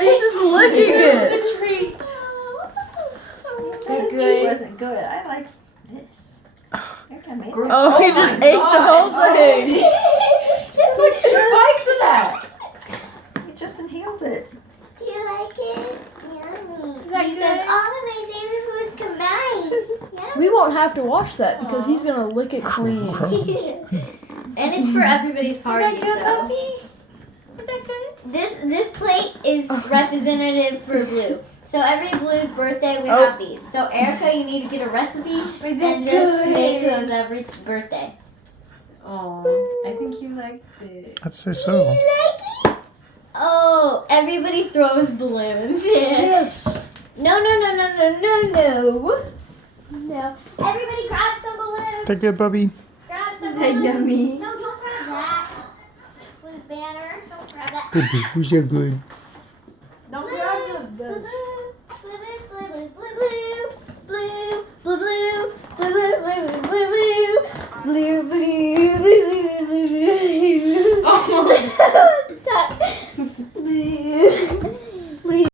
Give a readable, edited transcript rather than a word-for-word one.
He's just licking it. The treat. That treat wasn't good. I like this. Erica made that. Oh, he just ate the whole thing. Look, 2 bites of that. He just inhaled it. Do you like it? Yummy. Is that He good? says all of my favorite foods combined. Yummy. We won't have to wash that because he's gonna lick it clean. And it's for everybody's Is party. that good, So. puppy? Is that good? This plate is representative for Blue. So every Blue's birthday we Oh. have these. So Erica, you need to get a recipe Is and it just good? make those every birthday. Oh, I think you liked it. I'd say so. Like it? Oh, everybody throws balloons. Yes. No. No. Everybody grab some balloons. Take it, Bubby. Grab some Is that balloons. yummy? No, don't grab that. With a banner. Don't grab that. Good, who's so good? Don't grab the. Oh.